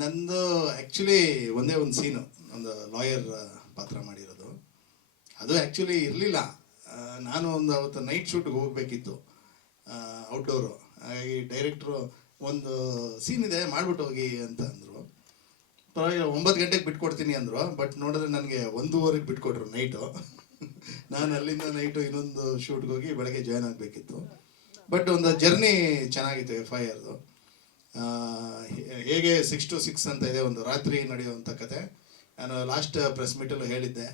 ನಂದು ಆ್ಯಕ್ಚುಲಿ ಒಂದೇ ಒಂದು ಸೀನು, ಒಂದು ಲಾಯರ್ ಪಾತ್ರ ಮಾಡಿರೋದು. ಅದು ಆ್ಯಕ್ಚುಲಿ ಇರಲಿಲ್ಲ. ನಾನು ಒಂದು ಅವತ್ತು ನೈಟ್ ಶೂಟ್ಗೆ ಹೋಗಬೇಕಿತ್ತು, ಔಟ್ಡೋರು. ಹಾಗಾಗಿ ಡೈರೆಕ್ಟ್ರು ಒಂದು ಸೀನ್ ಇದೆ ಮಾಡಿಬಿಟ್ಟು ಹೋಗಿ ಅಂತ ಅಂದರು. ಪರವಾಗಿಲ್ಲ 9 ಗಂಟೆಗೆ ಬಿಟ್ಕೊಡ್ತೀನಿ ಅಂದರು. ಬಟ್ ನೋಡಿದ್ರೆ ನನಗೆ 1:15ಗೆ ಬಿಟ್ಕೊಟ್ರು ನೈಟು. ನಾನು ಅಲ್ಲಿಂದ ನೈಟು ಇನ್ನೊಂದು ಶೂಟ್ಗೆ ಹೋಗಿ ಬೆಳಗ್ಗೆ ಜಾಯ್ನ್ ಆಗಬೇಕಿತ್ತು. ಬಟ್ ಒಂದು ಜರ್ನಿ ಚೆನ್ನಾಗಿತ್ತು. FIRದು ಹೇಗೆ 6 to 6 ಅಂತ ಇದೆ, ಒಂದು ರಾತ್ರಿ ನಡೆಯುವಂಥ ಕತೆ. ನಾನು ಲಾಸ್ಟ್ ಪ್ರೆಸ್ ಮೀಟಲ್ಲೂ ಹೇಳಿದ್ದೆ,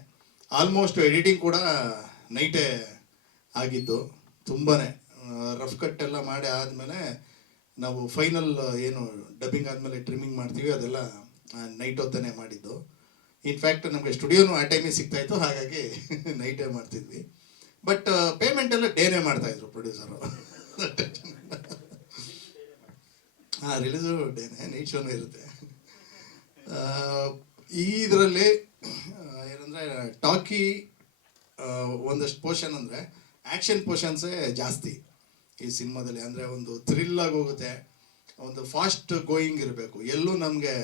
ಆಲ್ಮೋಸ್ಟ್ ಎಡಿಟಿಂಗ್ ಕೂಡ ನೈಟೇ ಆಗಿದ್ದು. ತುಂಬಾ ರಫ್ ಕಟ್ ಎಲ್ಲ ಮಾಡಿ ಆದಮೇಲೆ ನಾವು ಫೈನಲ್ ಏನು ಡಬ್ಬಿಂಗ್ ಆದಮೇಲೆ ಟ್ರಿಮ್ಮಿಂಗ್ ಮಾಡ್ತೀವಿ, ಅದೆಲ್ಲ ನೈಟ್ ಹೊತ್ತನೇ ಮಾಡಿದ್ದು. ಇನ್ಫ್ಯಾಕ್ಟ್ ನಮಗೆ ಸ್ಟುಡಿಯೋನು ಆ ಟೈಮಿಗೆ ಸಿಗ್ತಾಯಿತ್ತು, ಹಾಗಾಗಿ ನೈಟೇ ಮಾಡ್ತಿದ್ವಿ. ಬಟ್ ಪೇಮೆಂಟ್ ಎಲ್ಲ ಡೇನೇ ಮಾಡ್ತಾಯಿದ್ರು ಪ್ರೊಡ್ಯೂಸರು. ಹಾಂ, ರಿಲೀಸು ಡೇನೇ, ನೈಟ್ ಶೋನೂ ಇರುತ್ತೆ. ಇದರಲ್ಲಿ ಏನಂದರೆ ಟಾಕಿ ಒಂದಷ್ಟು ಪೋರ್ಷನ್ ಅಂದರೆ ಆ್ಯಕ್ಷನ್ ಪೋರ್ಷನ್ಸೇ ಜಾಸ್ತಿ ಈ ಸಿನಿಮಾದಲ್ಲಿ. ಅಂದರೆ ಒಂದು ಥ್ರಿಲ್ಲಾಗಿ ಹೋಗುತ್ತೆ, ಒಂದು ಫಾಸ್ಟ್ ಗೋಯಿಂಗ್ ಇರಬೇಕು, ಎಲ್ಲೂ ನಮಗೆ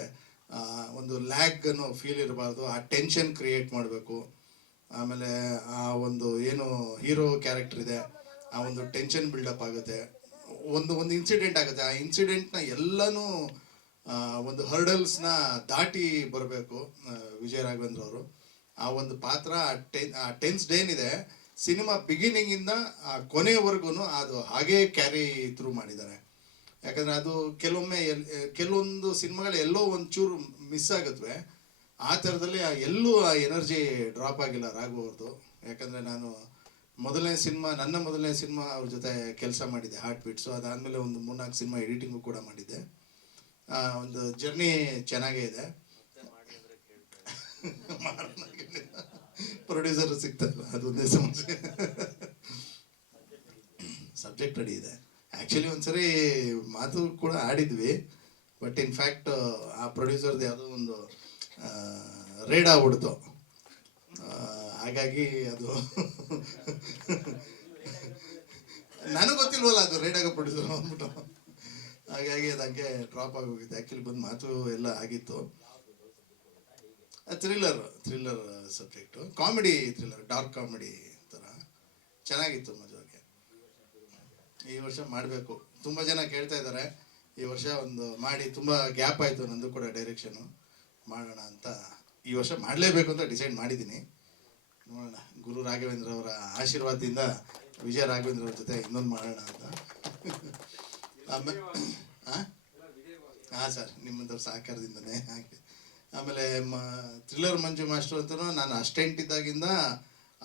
ಒಂದು ಲ್ಯಾಗ್ ಅನ್ನೋ ಫೀಲ್ ಇರಬಾರ್ದು. ಆ ಟೆನ್ಷನ್ ಕ್ರಿಯೇಟ್ ಮಾಡಬೇಕು. ಆಮೇಲೆ ಆ ಒಂದು ಏನು ಹೀರೋ ಕ್ಯಾರೆಕ್ಟರ್ ಇದೆ, ಆ ಒಂದು ಟೆನ್ಷನ್ ಬಿಲ್ಡಪ್ ಆಗುತ್ತೆ. ಒಂದು ಇನ್ಸಿಡೆಂಟ್ ಆಗುತ್ತೆ, ಆ ಇನ್ಸಿಡೆಂಟ್ನ ಎಲ್ಲನೂ ಒಂದು ಹರ್ಡಲ್ಸ್ನ ದಾಟಿ ಬರಬೇಕು ವಿಜಯ ರಾಘವೇಂದ್ರ ಅವರು. ಆ ಒಂದು ಪಾತ್ರ ಆ ಟೆನ್ಸ್ಡ್ ಏನಿದೆ ಸಿನಿಮಾ ಬಿಗಿನಿಂಗಿಂದ ಕೊನೆಯವರೆಗೂ ಅದು ಹಾಗೇ ಕ್ಯಾರಿ ಥ್ರೂ ಮಾಡಿದ್ದಾರೆ. ಯಾಕಂದರೆ ಅದು ಕೆಲವೊಂದು ಸಿನಿಮಾಗಳು ಎಲ್ಲೋ ಒಂಚೂರು ಮಿಸ್ ಆಗುತ್ತವೆ. ಆ ಥರದಲ್ಲಿ ಎಲ್ಲೂ ಆ ಎನರ್ಜಿ ಡ್ರಾಪ್ ಆಗಿಲ್ಲ ರಾಘವ್ ಅವ್ರದ್ದು. ಯಾಕಂದರೆ ನಾನು ನನ್ನ ಮೊದಲನೇ ಸಿನಿಮಾ ಅವ್ರ ಜೊತೆ ಕೆಲಸ ಮಾಡಿದ್ದೆ, ಹಾರ್ಟ್ ಬೀಟ್ಸು. ಅದಾದಮೇಲೆ ಒಂದು 3-4 ಸಿನಿಮಾ ಎಡಿಟಿಂಗು ಕೂಡ ಮಾಡಿದ್ದೆ. ಒಂದು ಜರ್ನಿ ಚೆನ್ನಾಗೇ ಇದೆ. ಪ್ರೊಡ್ಯೂಸರ್ ಸಿಗ್ತಲ್ಲ, ಅದೊಂದೇ ಸಮಸ್ಯೆ. ಸಬ್ಜೆಕ್ಟ್ ರೆಡಿ ಇದೆ. ಆ್ಯಕ್ಚುಲಿ ಒಂದ್ಸರಿ ಮಾತು ಕೂಡ ಆಡಿದ್ವಿ. ಬಟ್ ಇನ್ಫ್ಯಾಕ್ಟ್ ಆ ಪ್ರೊಡ್ಯೂಸರ್ದು ಯಾವುದೋ ಒಂದು ರೇಡ್ ಆಗ್ಬಿಡ್ತು. ಹಾಗಾಗಿ ಅದು ನನಗೆ ಗೊತ್ತಿಲ್ವಲ್ಲ ಅದು ರೇಡ್ ಆಗೋ ಪ್ರೊಡ್ಯೂಸರ್ ಅಂದ್ಬಿಟ್ಟು. ಹಾಗಾಗಿ ಅದು ಹಂಗೆ ಡ್ರಾಪ್ ಆಗೋಗಿತ್ತು. ಆ್ಯಕ್ಚುಲಿ ಬಂದು ಮಾತು ಎಲ್ಲ ಆಗಿತ್ತು. Thriller subject, comedy thriller, dark comedy ಥರ ಚೆನ್ನಾಗಿತ್ತು. ಮಜವಾಗಿ ಈ ವರ್ಷ ಮಾಡಬೇಕು. ತುಂಬ ಜನ ಕೇಳ್ತಾ ಇದ್ದಾರೆ, ಈ ವರ್ಷ ಒಂದು ಮಾಡಿ. ತುಂಬ ಗ್ಯಾಪ್ ಆಯಿತು ನಂದು ಕೂಡ ಡೈರೆಕ್ಷನು. ಮಾಡೋಣ ಅಂತ ಈ ವರ್ಷ ಮಾಡಲೇಬೇಕು ಅಂತ ಡಿಸೈಡ್ ಮಾಡಿದ್ದೀನಿ. ನೋಡೋಣ, ಗುರು ರಾಘವೇಂದ್ರ ಅವರ ಆಶೀರ್ವಾದದಿಂದ ವಿಜಯ ರಾಘವೇಂದ್ರ ಅವ್ರ ಜೊತೆ ಇನ್ನೊಂದು ಮಾಡೋಣ ಅಂತ. ಆಮೇಲೆ ಹಾಂ ಸರ್, ನಿಮ್ಮಂಥವ್ರ ಸಹಕಾರದಿಂದನೇ ಹಾಗೆ. ಆಮೇಲೆ ಥ್ರಿಲ್ಲರ್ ಮಂಜು ಮಾಸ್ಟರ್ ಅಂತಲೂ ನಾನು ಅಸ್ಟೆಂಟ್ ಇದ್ದಾಗಿಂದ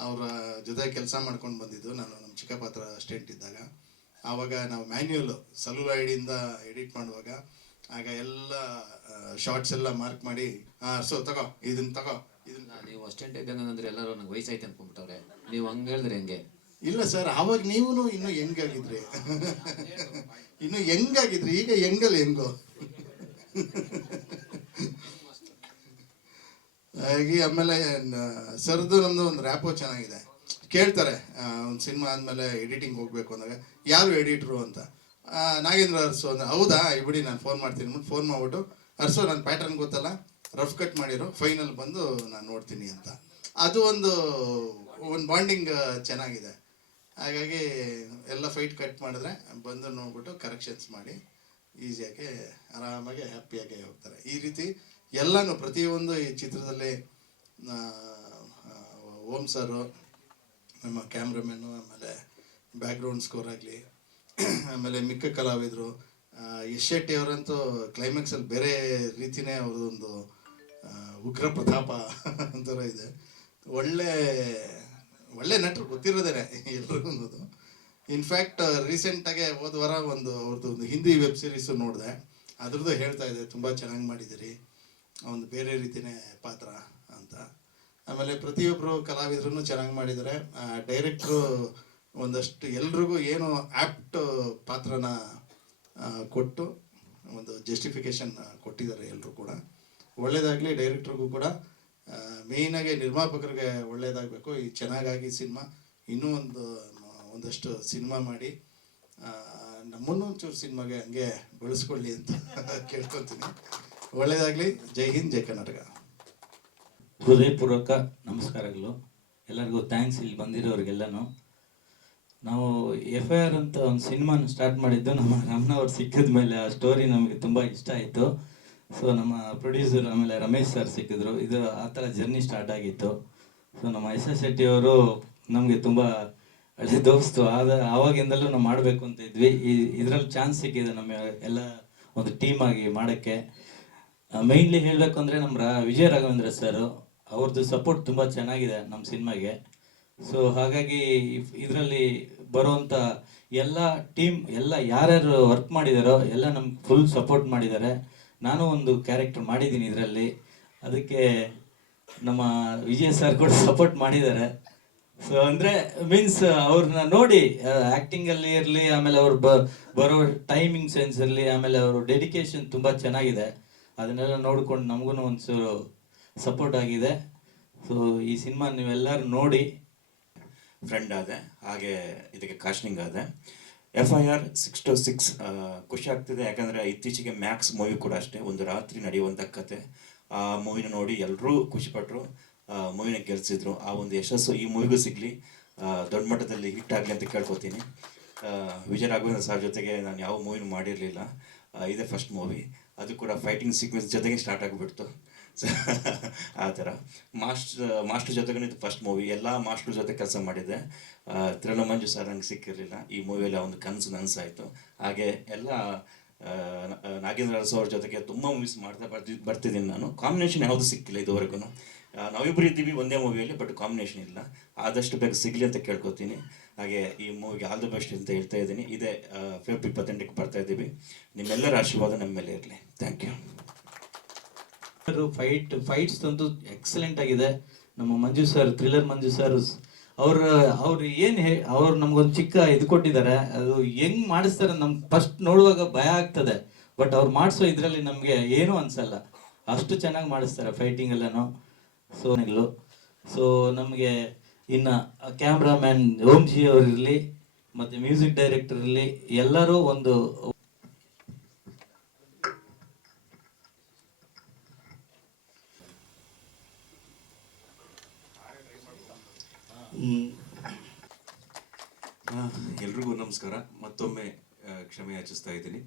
ಅವರ ಜೊತೆ ಕೆಲಸ ಮಾಡ್ಕೊಂಡು ಬಂದಿದ್ದು. ನಾನು ನಮ್ಮ ಚಿಕ್ಕಪಾತ್ರ ಅಸ್ಟೆಂಟ್ ಇದ್ದಾಗ, ಆವಾಗ ನಾವು ಮ್ಯಾನ್ಯುಯಲ್ ಸೆಲ್ಯುಲಾಯ್ಡಿಂದ ಎಡಿಟ್ ಮಾಡುವಾಗ ಆಗ ಎಲ್ಲ ಶಾರ್ಟ್ಸ್ ಎಲ್ಲ ಮಾರ್ಕ್ ಮಾಡಿ, ತಗೋ ಇದನ್ನ ನೀವು ಅಸ್ಟೆಂಟ್ ಇದ್ದಂಗೆ ಅಂದ್ರೆ ಎಲ್ಲರೂ ನನಗೆ ವಯಸ್ಸಾಯ್ತು ಅನ್ಕೊಂಡ್ಬಿಟ್ಟವ್ರೆ. ನೀವು ಹಂಗೆ ಹೇಳಿದ್ರೆ ಹೆಂಗೆ? ಇಲ್ಲ ಸರ್, ಆವಾಗ ನೀವು ಇನ್ನೂ ಹೆಂಗಾಗಿದ್ರಿ, ಈಗ ಹೆಂಗಲ್ಲ ಹೆಂಗೋ. ಹಾಗೆ ಆಮೇಲೆ ಸರ್ದು ನಮ್ಮದು ಒಂದು ರ್ಯಾಪೋ ಚೆನ್ನಾಗಿದೆ. ಕೇಳ್ತಾರೆ ಒಂದು ಸಿನಿಮಾ ಆದಮೇಲೆ ಎಡಿಟಿಂಗ್ ಹೋಗಬೇಕು ಅಂದಾಗ, ಯಾರು ಎಡಿಟ್ರು ಅಂತ. ನಾಗೇಂದ್ರ ಅರಸು ಅಂದ್ರೆ, ಹೌದಾ ಬಿಡಿ ನಾನು ಫೋನ್ ಮಾಡ್ತೀನಿ ಅಂದ್ಬಿಟ್ಟು ಫೋನ್ ಮಾಡಿಬಿಟ್ಟು, ಅರಸು ನನ್ನ ಪ್ಯಾಟರ್ನ್ ಗೊತ್ತಲ್ಲ, ರಫ್ ಕಟ್ ಮಾಡಿರೋ, ಫೈನಲ್ ಬಂದು ನಾನು ನೋಡ್ತೀನಿ ಅಂತ. ಅದು ಒಂದು ಬಾಂಡಿಂಗ್ ಚೆನ್ನಾಗಿದೆ. ಹಾಗಾಗಿ ಎಲ್ಲ ಫೈಟ್ ಕಟ್ ಮಾಡಿದ್ರೆ ಬಂದು ನೋಡ್ಬಿಟ್ಟು ಕರೆಕ್ಷನ್ಸ್ ಮಾಡಿ ಈಸಿಯಾಗಿ ಆರಾಮಾಗಿ ಹ್ಯಾಪಿಯಾಗಿ ಹೋಗ್ತಾರೆ. ಈ ರೀತಿ ಎಲ್ಲನೂ ಪ್ರತಿಯೊಂದು ಈ ಚಿತ್ರದಲ್ಲಿ ಓಂ ಸರು, ನಮ್ಮ ಕ್ಯಾಮ್ರಾಮನ್ನು, ಆಮೇಲೆ ಬ್ಯಾಕ್ಗ್ರೌಂಡ್ ಸ್ಕೋರ್ ಆಗಲಿ, ಆಮೇಲೆ ಮಿಕ್ಕ ಕಲಾವಿದರು, ಯಶ್ ಶೆಟ್ಟಿ ಅವರಂತೂ ಕ್ಲೈಮ್ಯಾಕ್ಸಲ್ಲಿ ಬೇರೆ ರೀತಿಯೇ ಅವ್ರದ್ದೊಂದು ಉಗ್ರ ಪ್ರತಾಪ ಅಂತರ ಇದೆ. ಒಳ್ಳೆ ನಟರು, ಗೊತ್ತಿರೋದೇನೆ ಎಲ್ರಿಗೂ ಅನ್ನೋದು. ಇನ್ಫ್ಯಾಕ್ಟ್ ರೀಸೆಂಟಾಗೆ ಹೋದ ವಾರ ಅವ್ರದ್ದು ಒಂದು ಹಿಂದಿ ವೆಬ್ ಸೀರೀಸು ನೋಡಿದೆ. ಅದ್ರದ್ದು ಹೇಳ್ತಾ ಇದೆ, ತುಂಬ ಚೆನ್ನಾಗಿ ಮಾಡಿದ್ದೀರಿ, ಒಂದು ಬೇರೆ ರೀತಿಯೇ ಪಾತ್ರ ಅಂತ. ಆಮೇಲೆ ಪ್ರತಿಯೊಬ್ಬರು ಕಲಾವಿದರು ಚೆನ್ನಾಗಿ ಮಾಡಿದ್ದಾರೆ. ಡೈರೆಕ್ಟ್ರು ಒಂದಷ್ಟು ಎಲ್ರಿಗೂ ಏನು ಆ್ಯಪ್ಟ್ ಪಾತ್ರನ ಕೊಟ್ಟು ಒಂದು ಜಸ್ಟಿಫಿಕೇಷನ್ ಕೊಟ್ಟಿದ್ದಾರೆ. ಎಲ್ಲರೂ ಕೂಡ ಒಳ್ಳೆಯದಾಗಲಿ. ಡೈರೆಕ್ಟ್ರಿಗೂ ಕೂಡ ಮೇಯ್ನಾಗಿ ನಿರ್ಮಾಪಕರಿಗೆ ಒಳ್ಳೆಯದಾಗಬೇಕು. ಈ ಚೆನ್ನಾಗಾಗಿ ಸಿನಿಮಾ ಇನ್ನೂ ಒಂದಷ್ಟು ಸಿನಿಮಾ ಮಾಡಿ ನಮ್ಮನ್ನೂ ಒಂಚೂರು ಸಿನಿಮಾಗೆ ಹಂಗೆ ಬೆಳೆಸ್ಕೊಳ್ಳಿ ಅಂತ ಕೇಳ್ಕೊತೀನಿ. ಒಳ್ಳೆಯದಾಗಲಿ. ಜೈ ಹಿಂದ್, ಜೈ ಕರ್ನಾಟಕ. ಹೃದಯಪೂರ್ವಕ ನಮಸ್ಕಾರಗಳು ಎಲ್ಲರಿಗೂ. ಥ್ಯಾಂಕ್ಸ್ ಇಲ್ಲಿ ಬಂದಿರೋರಿಗೆಲ್ಲನೂ. ನಾವು FIR ಅಂತ ಒಂದು ಸಿನಿಮಾನ ಸ್ಟಾರ್ಟ್ ಮಾಡಿದ್ದು ನಮ್ಮ ರಮಣ ಅವ್ರು ಸಿಕ್ಕಿದ ಮೇಲೆ. ಆ ಸ್ಟೋರಿ ನಮಗೆ ತುಂಬ ಇಷ್ಟ ಆಯಿತು. ಸೊ ನಮ್ಮ ಪ್ರೊಡ್ಯೂಸರ್ ಆಮೇಲೆ ರಮೇಶ್ ಸರ್ ಸಿಕ್ಕಿದ್ರು. ಇದು ಆ ಥರ ಜರ್ನಿ ಸ್ಟಾರ್ಟ್ ಆಗಿತ್ತು. ಸೊ ನಮ್ಮ ಎಸ್ ಎಸ್ ಶೆಟ್ಟಿ ಅವರು ನಮಗೆ ತುಂಬ ಹಳೆ ದೋಸ್ತು. ಆವಾಗಿಂದಲೂ ನಾವು ಮಾಡಬೇಕು ಅಂತ ಇದ್ವಿ. ಇದರಲ್ಲಿ ಚಾನ್ಸ್ ಸಿಕ್ಕಿದೆ ನಮ್ಮ ಎಲ್ಲ ಒಂದು ಟೀಮ್ ಆಗಿ ಮಾಡೋಕ್ಕೆ. ಮೈನ್ಲಿ ಹೇಳಬೇಕು ಅಂದರೆ ನಮ್ಮ ವಿಜಯ ರಾಘವೇಂದ್ರ ಸರ್ ಅವ್ರದ್ದು ಸಪೋರ್ಟ್ ತುಂಬ ಚೆನ್ನಾಗಿದೆ ನಮ್ಮ ಸಿನಿಮಾಗೆ. ಸೊ ಹಾಗಾಗಿ ಇದರಲ್ಲಿ ಬರುವಂಥ ಎಲ್ಲ ಟೀಮ್ ಎಲ್ಲ ಯಾರ್ಯಾರು ವರ್ಕ್ ಮಾಡಿದಾರೋ ಎಲ್ಲ ನಮ್ಗೆ ಫುಲ್ ಸಪೋರ್ಟ್ ಮಾಡಿದ್ದಾರೆ. ನಾನು ಒಂದು ಕ್ಯಾರೆಕ್ಟರ್ ಮಾಡಿದ್ದೀನಿ ಇದರಲ್ಲಿ, ಅದಕ್ಕೆ ನಮ್ಮ ವಿಜಯ್ ಸರ್ ಕೂಡ ಸಪೋರ್ಟ್ ಮಾಡಿದ್ದಾರೆ. ಸೊ ಅಂದರೆ ಮೀನ್ಸ್ ಅವ್ರನ್ನ ನೋಡಿ ಆ್ಯಕ್ಟಿಂಗಲ್ಲಿ ಇರಲಿ, ಆಮೇಲೆ ಅವ್ರು ಬರೋ ಟೈಮಿಂಗ್ ಸೆನ್ಸ್ ಇರಲಿ, ಆಮೇಲೆ ಅವರು ಡೆಡಿಕೇಶನ್ ತುಂಬ ಚೆನ್ನಾಗಿದೆ. ಅದನ್ನೆಲ್ಲ ನೋಡ್ಕೊಂಡು ನಮಗೂ ಒಂಚೂರು ಸಪೋರ್ಟ್ ಆಗಿದೆ. ಸೊ ಈ ಸಿನಿಮಾ ನೀವೆಲ್ಲರೂ ನೋಡಿ. ಫ್ರೆಂಡ್ ಆದೆ, ಹಾಗೆ ಇದಕ್ಕೆ ಕಾಸ್ಟಿಂಗ್ ಆದೆ. FIR 6 to 6 ಖುಷಿ ಆಗ್ತಿದೆ. ಯಾಕಂದರೆ ಇತ್ತೀಚೆಗೆ ಮ್ಯಾಕ್ಸ್ ಮೂವಿ ಕೂಡ ಅಷ್ಟೇ, ಒಂದು ರಾತ್ರಿ ನಡೆಯುವಂಥ ಕತೆ. ಆ ಮೂವಿನ ನೋಡಿ ಎಲ್ಲರೂ ಖುಷಿಪಟ್ಟರು, ಮೂವಿನ ಗೆಲ್ಸಿದ್ರು. ಆ ಒಂದು ಯಶಸ್ಸು ಈ ಮೂವಿಗೂ ಸಿಗಲಿ, ದೊಡ್ಡ ಮಟ್ಟದಲ್ಲಿ ಹಿಟ್ ಆಗಲಿ ಅಂತ ಕೇಳ್ಕೊತೀನಿ. ವಿಜಯ ರಾಘವೇಂದ್ರ ಸರ್ ಜೊತೆಗೆ ನಾನು ಯಾವ ಮೂವಿನೂ ಮಾಡಿರಲಿಲ್ಲ, ಇದೇ ಫಸ್ಟ್ ಮೂವಿ. ಅದು ಕೂಡ ಫೈಟಿಂಗ್ ಸೀಕ್ವೆನ್ಸ್ ಜೊತೆಗೆ ಸ್ಟಾರ್ಟ್ ಆಗಿಬಿಡ್ತು. ಸೊ ಆ ಥರ ಮಾಸ್ಟರ್ ಜೊತೆಗೂ ಇದು ಫಸ್ಟ್ ಮೂವಿ. ಎಲ್ಲ ಮಾಸ್ಟರ್ ಜೊತೆ ಕೆಲಸ ಮಾಡಿದ್ದೆ. ತ್ರಿಲ ಮಂಜು ಸರ್ ನಂಗೆ ಸಿಕ್ಕಿರಲಿಲ್ಲ. ಈ ಮೂವಿಯಲ್ಲಿ ಒಂದು ಕನಸು ನನಸಾಯಿತು. ಹಾಗೆ ಎಲ್ಲ ನಾಗೇಂದ್ರ ಅರಸು ಅವ್ರ ಜೊತೆಗೆ ತುಂಬ ಮೂವೀಸ್ ಮಾಡ್ತಾ ಬರ್ತಿದ್ದೀನಿ ನಾನು. ಕಾಂಬಿನೇಷನ್ ಯಾವುದು ಸಿಕ್ಕಿಲ್ಲ ಇದುವರೆಗೂ. ನಾವಿಬ್ಬರು ಇದ್ದೀವಿ ಒಂದೇ ಮೂವಿಯಲ್ಲಿ, ಬಟ್ ಕಾಂಬಿನೇಷನ್ ಇಲ್ಲ. ಆದಷ್ಟು ಬೇಗ ಸಿಗಲಿ ಅಂತ ಕೇಳ್ಕೊತೀನಿ. ಹಾಗೆ ಈ ಮೂವಿಗೆ ಆಲ್ ದ ಬೆಸ್ಟ್ ಅಂತ ಹೇಳ್ತಾ ಇದ್ದೀನಿ. ಇದೇ ಫೆಬ್ರವರಿ 28ಕ್ಕೆ ಬರ್ತಾ ಇದ್ದೀವಿ. ನಿಮ್ಮೆಲ್ಲರ ಆಶೀರ್ವಾದ ನಮ್ಮ ಮೇಲೆ ಇರಲಿ. Thank you. ಫೈಟ್ಸ್ ಅಂತೂ ಎಕ್ಸಲೆಂಟ್ ಆಗಿದೆ. ನಮ್ಮ Manju sir, thriller Manju sir, ಅವ್ರು ಅವ್ರು ನಮ್ಗೊಂದು ಚಿಕ್ಕ ಇದು ಕೊಟ್ಟಿದ್ದಾರೆ. ಅದು ಹೆಂಗ್ ಮಾಡಿಸ್ತಾರೆ ನಮ್ಗೆ ಫಸ್ಟ್ ನೋಡುವಾಗ ಭಯ ಆಗ್ತದೆ, ಬಟ್ ಅವ್ರು ಮಾಡಿಸೋ ಇದರಲ್ಲಿ ನಮಗೆ ಏನೂ ಅನ್ಸಲ್ಲ, ಅಷ್ಟು ಚೆನ್ನಾಗಿ ಮಾಡಿಸ್ತಾರೆ ಫೈಟಿಂಗ್ ಎಲ್ಲನೂ. ಸೊ ನಮಗೆ ಇನ್ನು ಕ್ಯಾಮ್ರಾಮ್ಯಾನ್ ಓಂಜಿ ಅವರಿರಲಿ, ಮತ್ತು ಮ್ಯೂಸಿಕ್ ಡೈರೆಕ್ಟರ್ ಇರಲಿ, ಎಲ್ಲರೂ ಒಂದು ಎಲ್ರಿಗೂ ನಮಸ್ಕಾರ. ಮತ್ತೊಮ್ಮೆ ಕ್ಷಮೆ ಯಾಚಿಸ್ತಾ ಇದ್ದೀನಿ.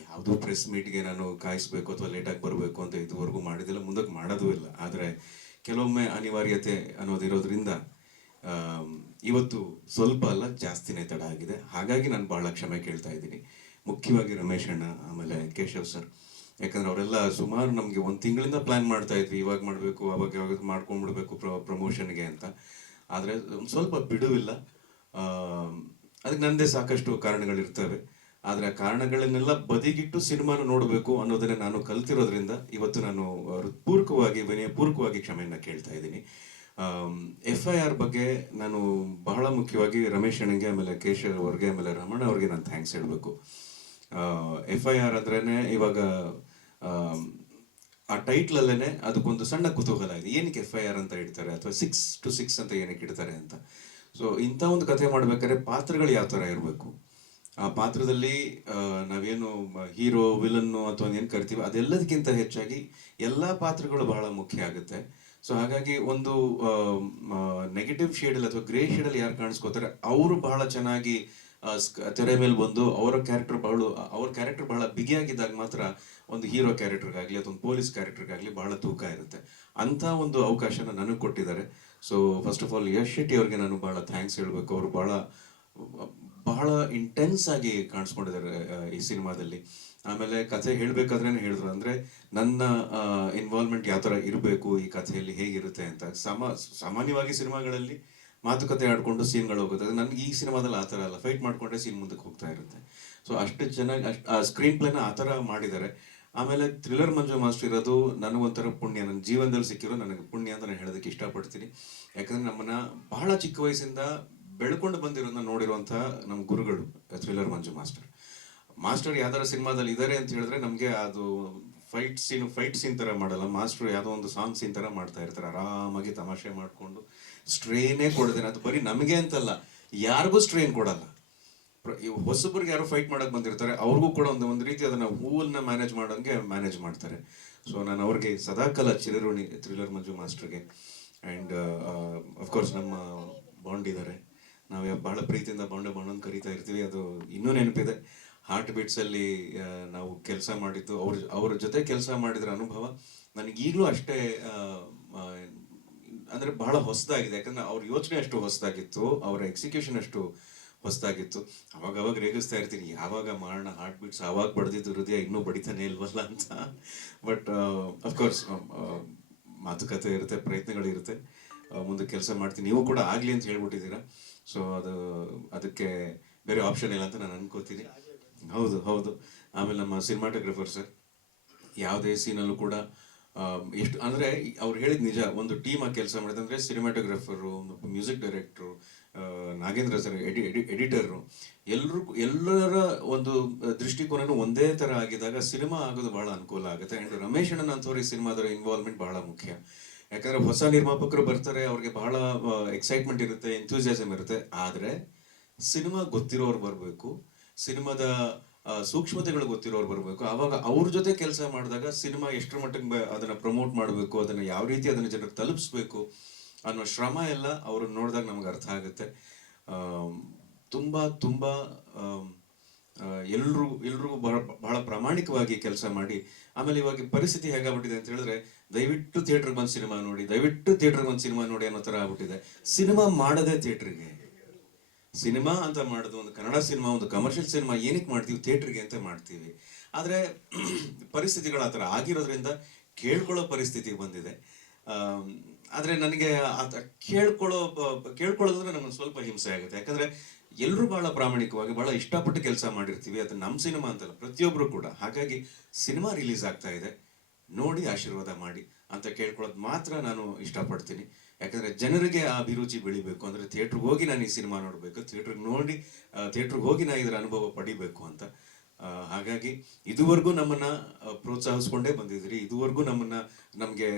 ಯಾವುದೋ ಪ್ರೆಸ್ ಮೀಟ್ಗೆ ನಾನು ಕಾಯಿಸ್ಬೇಕು ಅಥವಾ ಲೇಟಾಗಿ ಬರಬೇಕು ಅಂತ ಇದುವರೆಗೂ ಮಾಡಿದಿಲ್ಲ, ಮುಂದಕ್ಕೆ ಮಾಡೋದೂ ಇಲ್ಲ. ಆದರೆ ಕೆಲವೊಮ್ಮೆ ಅನಿವಾರ್ಯತೆ ಅನ್ನೋದಿರೋದ್ರಿಂದ ಇವತ್ತು ಸ್ವಲ್ಪ ಅಲ್ಲ ಜಾಸ್ತಿನೇ ತಡ ಆಗಿದೆ. ಹಾಗಾಗಿ ನಾನು ಭಾಳ ಕ್ಷಮೆ ಕೇಳ್ತಾ ಇದ್ದೀನಿ. ಮುಖ್ಯವಾಗಿ ರಮೇಶ್ ಅಣ್ಣ, ಆಮೇಲೆ ಕೇಶವ್ ಸರ್. ಯಾಕಂದ್ರೆ ಅವರೆಲ್ಲ ಸುಮಾರು ನಮಗೆ ಒಂದು ತಿಂಗಳಿಂದ ಪ್ಲ್ಯಾನ್ ಮಾಡ್ತಾ ಇದ್ವಿ, ಇವಾಗ ಮಾಡಬೇಕು, ಅವಾಗ ಯಾವಾಗ ಮಾಡ್ಕೊಂಡ್ಬಿಡ್ಬೇಕು ಪ್ರಮೋಷನ್ಗೆ ಅಂತ. ಆದರೆ ಒಂದು ಸ್ವಲ್ಪ ಬಿಡುವಿಲ್ಲ. ಅದಕ್ಕೆ ನನ್ನದೇ ಸಾಕಷ್ಟು ಕಾರಣಗಳಿರ್ತವೆ. ಆದರೆ ಆ ಕಾರಣಗಳನ್ನೆಲ್ಲ ಬದಿಗಿಟ್ಟು ಸಿನಿಮಾನ ನೋಡಬೇಕು ಅನ್ನೋದನ್ನೇ ನಾನು ಕಲ್ತಿರೋದ್ರಿಂದ ಇವತ್ತು ನಾನು ಹೃತ್ಪೂರ್ವಕವಾಗಿ, ವಿನಯಪೂರ್ವಕವಾಗಿ ಕ್ಷಮೆಯನ್ನು ಕೇಳ್ತಾ ಇದ್ದೀನಿ. FIR ಬಗ್ಗೆ ನಾನು ಬಹಳ ಮುಖ್ಯವಾಗಿ ರಮೇಶ್ ಅಣ್ಣಂಗೆ, ಆಮೇಲೆ ಕೇಶವ್ ಅವ್ರಿಗೆ, ಆಮೇಲೆ ರಮಣ ಅವ್ರಿಗೆ ನಾನು ಥ್ಯಾಂಕ್ಸ್ ಹೇಳಬೇಕು. FIR ಅಂದ್ರೇ ಇವಾಗ ಆ ಟೈಟ್ಲಲ್ಲೇ ಅದಕ್ಕೊಂದು ಸಣ್ಣ ಕುತೂಹಲ ಇದೆ. ಏನಕ್ಕೆ FIR ಅಂತ ಇಡ್ತಾರೆ, ಅಥವಾ 6 to 6 ಅಂತ ಏನಕ್ಕೆ ಇಡ್ತಾರೆ ಅಂತ. ಸೊ ಇಂಥ ಒಂದು ಕಥೆ ಮಾಡ್ಬೇಕಾದ್ರೆ ಪಾತ್ರಗಳು ಯಾವ ಥರ ಇರಬೇಕು, ಆ ಪಾತ್ರದಲ್ಲಿ ನಾವೇನು ಹೀರೋ, ವಿಲನ್ನು ಅಥವಾ ಏನು ಕರಿತೀವಿ, ಅದೆಲ್ಲದಕ್ಕಿಂತ ಹೆಚ್ಚಾಗಿ ಎಲ್ಲ ಪಾತ್ರಗಳು ಬಹಳ ಮುಖ್ಯ ಆಗುತ್ತೆ. ಸೊ ಹಾಗಾಗಿ ಒಂದು ನೆಗೆಟಿವ್ ಶೇಡಲ್ಲಿ ಅಥವಾ ಗ್ರೇ ಶೇಡಲ್ಲಿ ಯಾರು ಕಾಣಿಸ್ಕೋತಾರೆ ಅವರು ಬಹಳ ಚೆನ್ನಾಗಿ ತೆರೆ ಮೇಲೆ ಬಂದು ಅವ್ರ ಕ್ಯಾರೆಕ್ಟರ್ ಬಹಳ ಬಿಗಿಯಾಗಿದ್ದಾಗ ಮಾತ್ರ ಒಂದು ಹೀರೋ ಕ್ಯಾರೆಕ್ಟರ್ಗಾಗಲಿ ಅಥವಾ ಒಂದು ಪೊಲೀಸ್ ಕ್ಯಾರೆಕ್ಟರ್ಗಾಗಲಿ ಬಹಳ ತೂಕ ಇರುತ್ತೆ. ಅಂಥ ಒಂದು ಅವಕಾಶನ ನನಗೆ ಕೊಟ್ಟಿದ್ದಾರೆ. So first of all Yash Shetty ಅವ್ರಿಗೆ ನಾನು ಬಹಳ ಥ್ಯಾಂಕ್ಸ್ ಹೇಳಬೇಕು. ಅವರು ಬಹಳ ಇಂಟೆನ್ಸ್ ಆಗಿ ಕಾಣಿಸ್ಕೊಂಡಿದ್ದಾರೆ ಈ ಸಿನಿಮಾದಲ್ಲಿ. ಆಮೇಲೆ ಕಥೆ ಹೇಳಬೇಕಾದ್ರೇ ಹೇಳಿದ್ರು, ಅಂದರೆ ನನ್ನ ಇನ್ವಾಲ್ವ್ಮೆಂಟ್ ಯಾವ ಥರ ಇರಬೇಕು ಈ ಕಥೆಯಲ್ಲಿ, ಹೇಗಿರುತ್ತೆ ಅಂತ. ಸಾಮಾನ್ಯವಾಗಿ ಸಿನಿಮಾಗಳಲ್ಲಿ ಮಾತುಕತೆ ಆಡ್ಕೊಂಡು ಸೀನ್ಗಳು ಹೋಗುತ್ತೆ. ನನಗೆ ಈ ಸಿನಿಮಾದಲ್ಲಿ ಆ ಥರ ಅಲ್ಲ, ಫೈಟ್ ಮಾಡಿಕೊಂಡ್ರೆ ಸೀನ್ ಮುಂದಕ್ಕೆ ಹೋಗ್ತಾ ಇರುತ್ತೆ. ಸೊ ಅಷ್ಟು ಚೆನ್ನಾಗಿ ಆ ಸ್ಕ್ರೀನ್ ಪ್ಲೇನ ಆ ಥರ ಮಾಡಿದ್ದಾರೆ. ಆಮೇಲೆ ಥ್ರಿಲ್ಲರ್ ಮಂಜು ಮಾಸ್ಟರ್ ಇರೋದು ನನಗೊಂಥರ ಪುಣ್ಯ, ನನ್ನ ಜೀವನದಲ್ಲಿ ಸಿಕ್ಕಿರೋ ನನಗೆ ಪುಣ್ಯ ಅಂತ ನಾನು ಹೇಳೋದಕ್ಕೆ ಇಷ್ಟಪಡ್ತೀನಿ. ಯಾಕಂದರೆ ನಮ್ಮನ್ನ ಬಹಳ ಚಿಕ್ಕ ವಯಸ್ಸಿಂದ ಬೆಳ್ಕೊಂಡು ಬಂದಿರೋದನ್ನ ನೋಡಿರುವಂಥ ನಮ್ಮ ಗುರುಗಳು ಥ್ರಿಲ್ಲರ್ ಮಂಜು ಮಾಸ್ಟರ್ ಯಾವ್ದಾರ ಸಿನಿಮಾದಲ್ಲಿ ಇದ್ದಾರೆ ಅಂತ ಹೇಳಿದ್ರೆ ನಮಗೆ ಅದು ಫೈಟ್ ಸೀನ್ ಥರ ಮಾಡಲ್ಲ. ಮಾಸ್ಟರ್ ಯಾವುದೋ ಒಂದು ಸಾಂಗ್ ಸೀನ್ ಥರ ಮಾಡ್ತಾ ಇರ್ತಾರೆ, ಆರಾಮಾಗಿ ತಮಾಷೆ ಮಾಡಿಕೊಂಡು. ಸ್ಟ್ರೇನೇ ಕೊಡೋದೇನೆ. ಅದು ಬರೀ ನಮಗೆ ಅಂತಲ್ಲ, ಯಾರಿಗೂ ಸ್ಟ್ರೇನ್ ಕೊಡಲ್ಲ. ಹೊಸಬ್ರಿಗೆ ಯಾರು ಫೈಟ್ ಮಾಡಕ್ ಬಂದಿರ್ತಾರೆ ಅವ್ರಿಗೂ ಕೂಡ ಒಂದು ರೀತಿ ಅದನ್ನ ಹೂವನ್ನ ಮ್ಯಾನೇಜ್ ಮಾಡೋಂಗೆ ಮ್ಯಾನೇಜ್ ಮಾಡ್ತಾರೆ. ಸೊ ನಾನು ಅವ್ರಿಗೆ ಸದಾಕಾಲ ಚಿರಋಣಿ ಥ್ರಿಲ್ಲರ್ ಮಂಜು ಮಾಸ್ಟರ್ಗೆ. ಆ್ಯಂಡ್ ಅಫ್ಕೋರ್ಸ್ ನಮ್ಮ ಬಾಂಡ್ ಇದ್ದಾರೆ, ನಾವು ಬಹಳ ಪ್ರೀತಿಯಿಂದ ಬಾಂಡ್ ಅಂತ ಕರಿತಾ ಇರ್ತೀವಿ. ಅದು ಇನ್ನೂ ನೆನಪಿದೆ, ಹಾರ್ಟ್ ಬೀಟ್ಸಲ್ಲಿ ನಾವು ಕೆಲಸ ಮಾಡಿದ್ದು, ಅವ್ರ ಜೊತೆ ಕೆಲಸ ಮಾಡಿದ್ರ ಅನುಭವ ನನಗೆ ಈಗಲೂ ಅಷ್ಟೇ ಅಂದರೆ ಬಹಳ ಹೊಸದಾಗಿದೆ. ಯಾಕಂದ್ರೆ ಅವ್ರ ಯೋಚನೆ ಅಷ್ಟು ಹೊಸದಾಗಿತ್ತು, ಅವರ ಎಕ್ಸಿಕ್ಯೂಷನ್ ಅಷ್ಟು ಹೊಸದಾಗಿತ್ತು. ಅವಾಗ ರೇಗಿಸ್ತಾ ಇರ್ತೀನಿ, ಯಾವಾಗ ಮಾಡೋಣ ಹಾರ್ಟ್ ಬೀಟ್ಸ್, ಆವಾಗ ಬಡ್ದಿದ್ದು ಹೃದಯ ಇನ್ನೂ ಬಡಿತಾನೆ ಇಲ್ವಲ್ಲ ಅಂತ. ಬಟ್ ಅಫ್ಕೋರ್ಸ್ ಮಾತುಕತೆ ಇರುತ್ತೆ, ಪ್ರಯತ್ನಗಳಿರುತ್ತೆ, ಮುಂದೆ ಕೆಲಸ ಮಾಡ್ತೀನಿ. ನೀವು ಕೂಡ ಆಗಲಿ ಅಂತ ಹೇಳ್ಬಿಟ್ಟಿದ್ದೀರಾ. ಸೊ ಅದಕ್ಕೆ ಬೇರೆ ಆಪ್ಷನ್ ಇಲ್ಲ ಅಂತ ನಾನು ಅನ್ಕೋತೀನಿ. ಹೌದು. ಆಮೇಲೆ ನಮ್ಮ ಸಿನಿಮಾಟೋಗ್ರಫರ್ ಸರ್ ಯಾವುದೇ ಸೀನಲ್ಲೂ ಕೂಡ ಎಷ್ಟು ಅಂದರೆ ಅವ್ರು ಹೇಳಿದ ನಿಜ, ಒಂದು ಟೀಮ್ ಆಗಿ ಕೆಲಸ ಮಾಡಿದೆ ಅಂದರೆ cinematographer, music director, Nagendra sir editor, ಎಲ್ಲರ ಒಂದು ದೃಷ್ಟಿಕೋನನು ಒಂದೇ ಥರ ಆಗಿದಾಗ ಸಿನಿಮಾ ಆಗೋದು ಬಹಳ ಅನುಕೂಲ ಆಗುತ್ತೆ. ಆ್ಯಂಡ್ ರಮೇಶ್ ಅಣ್ಣನ್ ಅಂಥವ್ರು ಈ ಸಿನಿಮಾದವರ ಇನ್ವಾಲ್ವ್ಮೆಂಟ್ ಬಹಳ ಮುಖ್ಯ. ಯಾಕಂದರೆ ಹೊಸ ನಿರ್ಮಾಪಕರು ಬರ್ತಾರೆ, ಅವ್ರಿಗೆ ಬಹಳ ಎಕ್ಸೈಟ್ಮೆಂಟ್ ಇರುತ್ತೆ, ಎಂಥೂಸಿಯಾಸಮ್ ಇರುತ್ತೆ. ಆದರೆ ಸಿನಿಮಾ ಗೊತ್ತಿರೋರು ಬರಬೇಕು, ಸಿನಿಮಾದ ಸೂಕ್ಷ್ಮತೆಗಳು ಗೊತ್ತಿರೋರು ಬರಬೇಕು. ಆವಾಗ ಅವ್ರ ಜೊತೆ ಕೆಲಸ ಮಾಡಿದಾಗ ಸಿನಿಮಾ ಎಷ್ಟರ ಮಟ್ಟಿಗೆ ಅದನ್ನು ಪ್ರಮೋಟ್ ಮಾಡಬೇಕು, ಅದನ್ನು ಯಾವ ರೀತಿ ಅದನ್ನು ಜನರಿಗೆ ತಲುಪಿಸ್ಬೇಕು ಅನ್ನೋ ಶ್ರಮ ಎಲ್ಲ ಅವ್ರನ್ನ ನೋಡಿದಾಗ ನಮ್ಗೆ ಅರ್ಥ ಆಗುತ್ತೆ. ತುಂಬ ಎಲ್ರಿಗೂ ಬಹಳ ಪ್ರಾಮಾಣಿಕವಾಗಿ ಕೆಲಸ ಮಾಡಿ. ಆಮೇಲೆ ಇವಾಗ ಪರಿಸ್ಥಿತಿ ಹೇಗಾಗ್ಬಿಟ್ಟಿದೆ ಅಂತ ಹೇಳಿದ್ರೆ, ದಯವಿಟ್ಟು ಥಿಯೇಟ್ರಿಗೆ ಬಂದು ಸಿನಿಮಾ ನೋಡಿ ಅನ್ನೋ ಥರ ಆಗ್ಬಿಟ್ಟಿದೆ. ಸಿನಿಮಾ ಮಾಡದೆ ಥಿಯೇಟ್ರಿಗೆ, ಸಿನಿಮಾ ಅಂತ ಮಾಡೋದು, ಒಂದು ಕನ್ನಡ ಸಿನಿಮಾ, ಒಂದು ಕಮರ್ಷಿಯಲ್ ಸಿನಿಮಾ ಏನಕ್ಕೆ ಮಾಡ್ತೀವಿ, ಥಿಯೇಟ್ರಿಗೆ ಅಂತ ಮಾಡ್ತೀವಿ. ಆದರೆ ಪರಿಸ್ಥಿತಿಗಳು ಆ ಥರ ಆಗಿರೋದ್ರಿಂದ ಕೇಳ್ಕೊಳ್ಳೋ ಪರಿಸ್ಥಿತಿಗೆ ಬಂದಿದೆ. ಆದರೆ ನನಗೆ ಕೇಳ್ಕೊಳ್ಳೋದಂದ್ರೆ ನಮಗೆ ಸ್ವಲ್ಪ ಹಿಂಸೆ ಆಗುತ್ತೆ. ಯಾಕಂದರೆ ಎಲ್ಲರೂ ಬಹಳ ಪ್ರಾಮಾಣಿಕವಾಗಿ ಬಹಳ ಇಷ್ಟಪಟ್ಟು ಕೆಲಸ ಮಾಡಿರ್ತೀವಿ. ಅದು ನಮ್ಮ ಸಿನಿಮಾ ಅಂತಲ್ಲ, ಪ್ರತಿಯೊಬ್ಬರು ಕೂಡ. ಹಾಗಾಗಿ ಸಿನಿಮಾ ರಿಲೀಸ್ ಆಗ್ತಾ ಇದೆ, ನೋಡಿ ಆಶೀರ್ವಾದ ಮಾಡಿ ಅಂತ ಕೇಳ್ಕೊಳ್ಳೋದು ಮಾತ್ರ ನಾನು ಇಷ್ಟಪಡ್ತೀನಿ. ಯಾಕಂದರೆ ಜನರಿಗೆ ಆ ಅಭಿರುಚಿ ಬೆಳಿಬೇಕು ಅಂದರೆ ಥಿಯೇಟ್ರಿಗೆ ಹೋಗಿ ನಾನು ಈ ಸಿನಿಮಾ ನೋಡಬೇಕು, ಥಿಯೇಟ್ರಿಗೆ ಹೋಗಿ ನಾನು ಇದರ ಅನುಭವ ಪಡಿಬೇಕು ಅಂತ. ಹಾಗಾಗಿ ಇದುವರೆಗೂ ನಮ್ಮನ್ನು ಪ್ರೋತ್ಸಾಹಿಸ್ಕೊಂಡೇ ಬಂದಿದ್ರಿ, ಇದುವರೆಗೂ ನಮಗೆ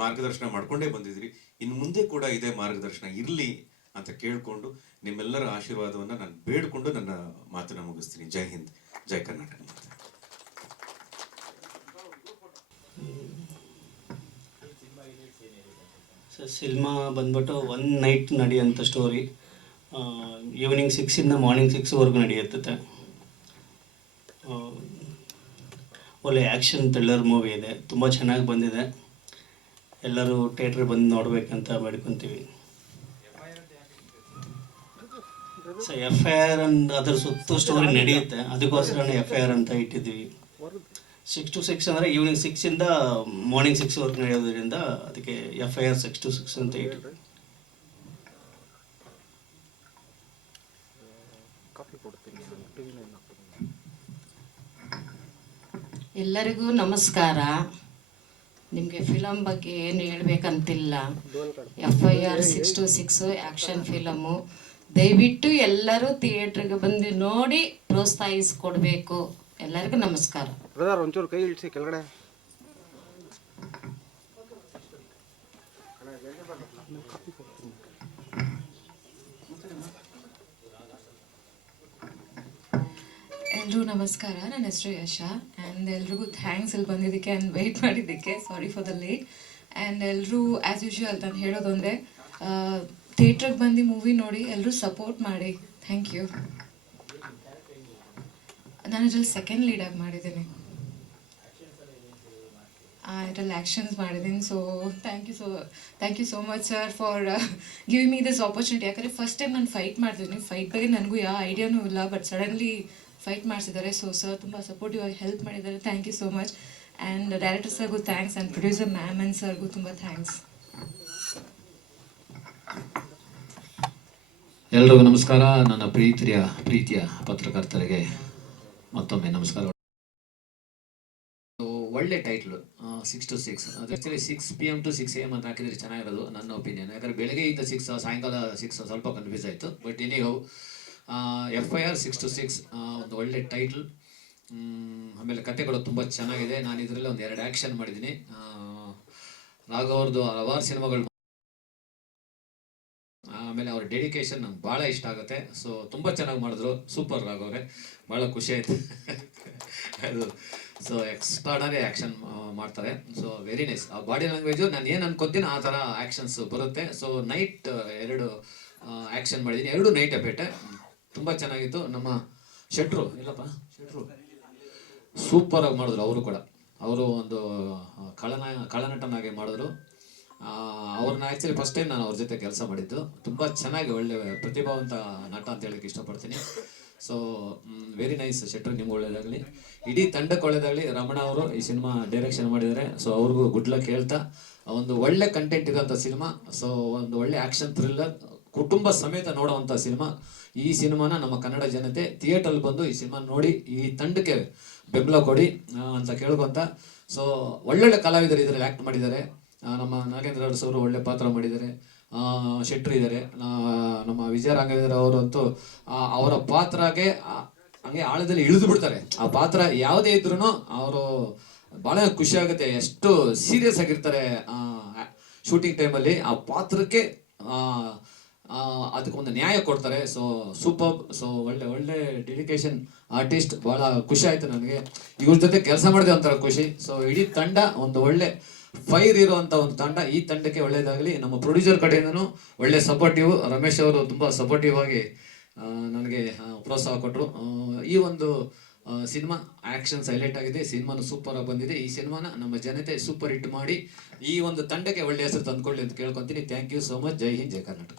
ಮಾರ್ಗದರ್ಶನ ಮಾಡ್ಕೊಂಡೇ ಬಂದಿದ್ರಿ. ಇನ್ನು ಮುಂದೆ ಕೂಡ ಇದೇ ಮಾರ್ಗದರ್ಶನ ಇರಲಿ ಅಂತ ಕೇಳಿಕೊಂಡು ನಿಮ್ಮೆಲ್ಲರ ಆಶೀರ್ವಾದವನ್ನು ನಾನು ಬೇಡಿಕೊಂಡು ನನ್ನ ಮಾತನ್ನು ಮುಗಿಸ್ತೀನಿ. ಜೈ ಹಿಂದ್, ಜೈ ಕರ್ನಾಟಕ. ಸಿನಿಮಾ ಬಂದ್ಬಿಟ್ಟು 1 ನೈಟ್ ನಡೆಯುವಂಥ ಸ್ಟೋರಿ. ಈವ್ನಿಂಗ್ 6 ಮಾರ್ನಿಂಗ್ 6ವರೆಗೂ ನಡೆಯುತ್ತೆ. ಒಳ್ಳೆ ಆ್ಯಕ್ಷನ್ ಥ್ರಿಲ್ಲರ್ ಮೂವಿ ಇದೆ, ತುಂಬ ಚೆನ್ನಾಗಿ ಬಂದಿದೆ. ಎಲ್ಲರೂ ಥಿಯೇಟ್ರಿಗೆ ಬಂದು ನೋಡಬೇಕಂತ ಬೇಡ್ಕೊತೀವಿ. FIR ಅದ್ರ ಸುತ್ತ ಸ್ಟೋರಿ ನಡೆಯುತ್ತೆ, ಅದಕ್ಕೋಸ್ಕರ FIR ಅಂತ ಇಟ್ಟಿದ್ದೀವಿ. 6 to 6 ಅಂದರೆ ಈವ್ನಿಂಗ್ 6 ಮಾರ್ನಿಂಗ್ 6ವರೆಗೂ ನಡೆಯೋದ್ರಿಂದ ಅದಕ್ಕೆ FIR 6 to 6 ಅಂತ ಇಟ್ಟಿದ್ದೀವಿ. ಎಲ್ಲರಿಗೂ ನಮಸ್ಕಾರ. ನಿಮಗೆ ಫಿಲಮ್ ಬಗ್ಗೆ ಏನು ಹೇಳ್ಬೇಕಂತಿಲ್ಲ. FIR 6 to 6 action film. ದಯವಿಟ್ಟು ಎಲ್ಲರೂ ಥಿಯೇಟ್ರಿಗೆ ಬಂದು ನೋಡಿ ಪ್ರೋತ್ಸಾಹಿಸ್ಕೊಡ್ಬೇಕು. ಎಲ್ಲರಿಗೂ ನಮಸ್ಕಾರ. ಬ್ರದರ್ ಒಂಚೂರು ಕೈ ಇಳಿಸಿ ಕೆಳಗಡೆ. ಎಲ್ರಿಗೂ ನಮಸ್ಕಾರ. ನನ್ನ ಹೆಸರು ಯಶಾ. ಆ್ಯಂಡ್ ಎಲ್ರಿಗೂ ಥ್ಯಾಂಕ್ಸ್ ಇಲ್ಲಿ ಬಂದಿದ್ದಕ್ಕೆ ಆ್ಯಂಡ್ ವೆಯ್ಟ್ ಮಾಡಿದ್ದಕ್ಕೆ. Sorry for the late. And ಎಲ್ಲರೂ ಆ್ಯಸ್ ಯೂಶುವಲ್ ನಾನು ಹೇಳೋದು ಅಂದರೆ ಥಿಯೇಟ್ರಿಗೆ ಬಂದು ಮೂವಿ ನೋಡಿ ಎಲ್ಲರೂ ಸಪೋರ್ಟ್ ಮಾಡಿ. Thank you. ನಾನು ಇದರಲ್ಲಿ ಸೆಕೆಂಡ್ ಲೀಡಾಗಿ ಮಾಡಿದ್ದೀನಿ, ಇದರಲ್ಲಿ ಆ್ಯಕ್ಷನ್ಸ್ ಮಾಡಿದ್ದೀನಿ. So thank you so much sir for giving me this opportunity. ಯಾಕಂದರೆ ಫಸ್ಟ್ ಟೈಮ್ ನಾನು ಫೈಟ್ ಮಾಡ್ತಿದ್ದೀನಿ. ಫೈಟ್ ಬಗ್ಗೆ ನನಗೂ ಯಾವ ಐಡಿಯಾನೂ ಇಲ್ಲ, ಬಟ್ ಸಡನ್ಲಿ ಫೈಟ್ ಮಾಡಿಸಿದ್ದಾರೆ. ಸೊ ಸರ್ ತುಂಬ ಸಪೋರ್ಟಿವ್ ಆಗಿ ಹೆಲ್ಪ್ ಮಾಡಿದ್ದಾರೆ. Thank you so much. And director ಸರ್ಗೂ thanks, and producer ma'am and ಸರ್ಗೂ ತುಂಬ ಥ್ಯಾಂಕ್ಸ್. ಎಲ್ರಿಗೂ ನಮಸ್ಕಾರ. ನನ್ನ ಪ್ರೀತಿಯ ಪತ್ರಕರ್ತರಿಗೆ ಮತ್ತೊಮ್ಮೆ ನಮಸ್ಕಾರ. ಒಳ್ಳೆ ಟೈಟ್ಲು 6 to 6. ಅದು ಆ್ಯಕ್ಚುಲಿ 6 PM to 6 AM ಅಂತ ಹಾಕಿದ್ರೆ ಚೆನ್ನಾಗಿರೋದು ನನ್ನ ಒಪಿನಿಯನ್. ಯಾಕಂದರೆ ಬೆಳಗ್ಗೆ ಇಂದ 6, ಸಾಯಂಕಾಲ 6 ಸ್ವಲ್ಪ ಕನ್ಫ್ಯೂಸ್ ಆಯಿತು. ಬಟ್ ಎನಿಹೌ FIR 6 to 6 ಒಂದು ಒಳ್ಳೆ ಟೈಟ್ಲ್. ಆಮೇಲೆ ಕತೆಗಳು ತುಂಬ ಚೆನ್ನಾಗಿದೆ. ನಾನು ಇದರಲ್ಲಿ ಒಂದು 2 ಆ್ಯಕ್ಷನ್ ಮಾಡಿದ್ದೀನಿ. ರಾಘವ್ ಅವ್ರದ್ದು ಹಲವಾರು ಸಿನಿಮಾಗಳು, ಆಮೇಲೆ ಅವ್ರ ಡೆಡಿಕೇಶನ್ ನಂಗೆ ಭಾಳ ಇಷ್ಟ ಆಗುತ್ತೆ. ಸೊ ತುಂಬ ಚೆನ್ನಾಗಿ ಮಾಡಿದ್ರು, ಸೂಪರ್ ಆಗೋರೆ, ಭಾಳ ಖುಷಿ ಆಯಿತು. ಅದು ಸೊ ಎಕ್ಸ್ಟ್ರಾಡನರಿ ಆ್ಯಕ್ಷನ್ ಮಾಡ್ತಾರೆ. So very nice. ಆ ಬಾಡಿ ಲ್ಯಾಂಗ್ವೇಜು ನಾನು ಏನು ಅನ್ಕೋತೀನಿ ಆ ಥರ ಆ್ಯಕ್ಷನ್ಸ್ ಬರುತ್ತೆ. ಸೊ ನೈಟ್ 2 ಆ್ಯಕ್ಷನ್ ಮಾಡಿದ್ದೀನಿ, 2 ನೈಟ್ ಎಫೆಕ್ಟೆ, ತುಂಬ ಚೆನ್ನಾಗಿತ್ತು. ನಮ್ಮ ಶೆಟ್ರು ಸೂಪರಾಗಿ ಮಾಡಿದ್ರು. ಅವರು ಒಂದು ಕಳನಟನಾಗಿ ಮಾಡಿದ್ರು. ಅವ್ರನ್ನ ಆ್ಯಕ್ಚುಲಿ ಫಸ್ಟ್ ಟೈಮ್ ನಾನು ಅವ್ರ ಜೊತೆ ಕೆಲಸ ಮಾಡಿದ್ದು. ತುಂಬ ಚೆನ್ನಾಗಿ ಒಳ್ಳೆ ಪ್ರತಿಭಾವಂತ ನಟ ಅಂತ ಹೇಳಕ್ಕೆ ಇಷ್ಟಪಡ್ತೀನಿ. ಸೊ ವೆರಿ ನೈಸ್ ಶೆಟ್ರು, ನಿಮ್ಗೆ ಒಳ್ಳೇದಾಗಲಿ, ಇಡೀ ತಂಡಕ್ಕೆ ಒಳ್ಳೇದಾಗಲಿ. ರಮಣ ಅವರು ಈ ಸಿನಿಮಾ ಡೈರೆಕ್ಷನ್ ಮಾಡಿದ್ದಾರೆ. ಸೊ ಅವ್ರಿಗೂ ಗುಡ್ ಲಕ್ ಹೇಳ್ತಾ, ಒಂದು ಒಳ್ಳೆ ಕಂಟೆಂಟ್ ಇರೋಂಥ ಸಿನಿಮಾ. ಸೊ ಒಂದು ಒಳ್ಳೆ ಆ್ಯಕ್ಷನ್ ಥ್ರಿಲ್ಲರ್, ಕುಟುಂಬ ಸಮೇತ ನೋಡೋವಂಥ ಸಿನಿಮಾ. ಈ ಸಿನಿಮಾನ ನಮ್ಮ ಕನ್ನಡ ಜನತೆ ಥಿಯೇಟ್ರಲ್ಲಿ ಬಂದು ಈ ಸಿನಿಮಾ ನೋಡಿ ಈ ತಂಡಕ್ಕೆ ಬೆಂಬಲ ಕೊಡಿ ಅಂತ ಕೇಳ್ಕೊಂತ. ಸೊ ಒಳ್ಳೊಳ್ಳೆ ಕಲಾವಿದರು ಇದರಲ್ಲಿ ಆ್ಯಕ್ಟ್ ಮಾಡಿದ್ದಾರೆ. ನಮ್ಮ ನಾಗೇಂದ್ರ ಅರಸು ಅವರು ಒಳ್ಳೆ ಪಾತ್ರ ಮಾಡಿದ್ದಾರೆ. ಶೆಟ್ರು ಇದ್ದಾರೆ, ನಮ್ಮ ವಿಜಯ ರಾಘವೇಂದ್ರ ಅವರಂತೂ ಅವರ ಪಾತ್ರಕ್ಕೆ ಹಂಗೆ ಆಳದಲ್ಲಿ ಇಳಿದು ಬಿಡ್ತಾರೆ. ಆ ಪಾತ್ರ ಯಾವುದೇ ಇದ್ರೂ ಅವರು ಭಾಳ ಖುಷಿ ಆಗುತ್ತೆ. ಎಷ್ಟು ಸೀರಿಯಸ್ ಆಗಿರ್ತಾರೆ ಶೂಟಿಂಗ್ ಟೈಮಲ್ಲಿ. ಆ ಪಾತ್ರಕ್ಕೆ ಅದಕ್ಕೊಂದು ನ್ಯಾಯ ಕೊಡ್ತಾರೆ. So super. ಸೊ ಒಳ್ಳೆ ಡೆಡಿಕೇಶನ್ ಆರ್ಟಿಸ್ಟ್. ಭಾಳ ಖುಷಿ ಆಯಿತು ನನಗೆ ಇವ್ರ ಜೊತೆ ಕೆಲಸ ಮಾಡಿದೆ ಒಂಥರ ಖುಷಿ. ಸೊ ಇಡೀ ತಂಡ ಒಂದು ಒಳ್ಳೆ ಫೈರ್ ಇರುವಂಥ ಒಂದು ತಂಡ. ಈ ತಂಡಕ್ಕೆ ಒಳ್ಳೆಯದಾಗಲಿ. ನಮ್ಮ ಪ್ರೊಡ್ಯೂಸರ್ ಕಡೆಯಿಂದನೂ ಒಳ್ಳೆ ಸಪೋರ್ಟಿವ್. ರಮೇಶ್ ಅವರು ತುಂಬ ಸಪೋರ್ಟಿವ್ ಆಗಿ ನನಗೆ ಪ್ರೋತ್ಸಾಹ ಕೊಟ್ಟರು. ಈ ಒಂದು ಸಿನಿಮಾ ಆ್ಯಕ್ಷನ್ಸ್ ಹೈಲೈಟ್ ಆಗಿದೆ. ಸಿನಿಮಾನು ಸೂಪರಾಗಿ ಬಂದಿದೆ. ಈ ಸಿನಿಮಾನ ನಮ್ಮ ಜನತೆ ಸೂಪರ್ ಹಿಟ್ ಮಾಡಿ ಈ ಒಂದು ತಂಡಕ್ಕೆ ಒಳ್ಳೆಯ ಹೆಸರು ತಂದ್ಕೊಳ್ಳಿ ಅಂತ ಕೇಳ್ಕೊತೀನಿ. Thank you so much. ಜೈ ಹಿಂದ್, ಜೈ ಕರ್ನಾಟಕ.